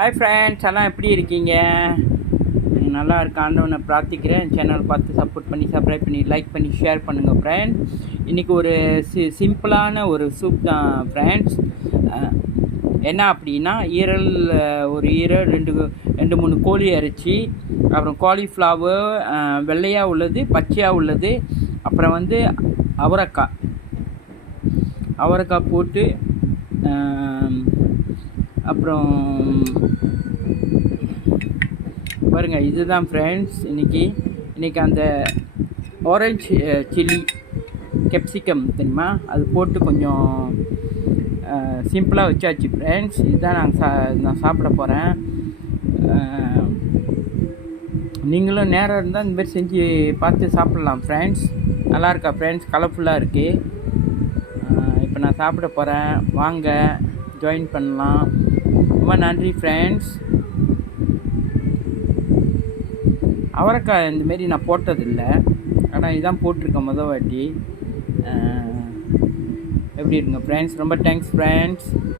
Hi friends, எல்லாம் எப்படி இருக்கீங்க? நல்லா இருக்கான்னு பிரார்த்திக்கிறேன். சேனல் பார்த்து சப்போர்ட் பண்ணி சப்ஸ்கிரைப் பண்ணி லைக் பண்ணி ஷேர் பண்ணுங்கள் ஃப்ரெண்ட்ஸ். இன்றைக்கி ஒரு சிம்பிளான ஒரு சூப் தான் ஃப்ரெண்ட்ஸ். என்ன அப்படின்னா ஒரு ஈரல் ரெண்டு மூணு கோழி இறைச்சி, அப்புறம் காலிஃப்ளவர் வெள்ளையாக உள்ளது, பச்சையாக உள்ளது, அப்புறம் அவரைக்காய் போட்டு, அப்புறம் பாருங்கள், இதுதான் ஃப்ரெண்ட்ஸ் இன்றைக்கி அந்த ஆரஞ்சு சில்லி கேப்சிகம் தெரியுமா, அது போட்டு கொஞ்சம் சிம்பிளாக வச்சாச்சு ஃப்ரெண்ட்ஸ். இதுதான் நான் சாப்பிட போகிறேன். நீங்களும் நேரம் இருந்தால் இந்த மாதிரி செஞ்சு பார்த்து சாப்பிட்லாம் ஃப்ரெண்ட்ஸ். நல்லா இருக்கா ஃப்ரெண்ட்ஸ்? கலர்ஃபுல்லாக இருக்குது. இப்போ நான் சாப்பிட போகிறேன், வாங்க ஜாயின் பண்ணலாம். ரொம்ப நன்றி ஃப்ரெண்ட்ஸ். அவரைக்காய் இந்தமாரி நான் போட்டதில்லை, ஆனால் இதுதான் போட்டிருக்கேன் மொதல் வாட்டி. எப்படி இருக்குங்க ஃப்ரெண்ட்ஸ்? ரொம்ப தேங்க்ஸ் ஃப்ரெண்ட்ஸ்.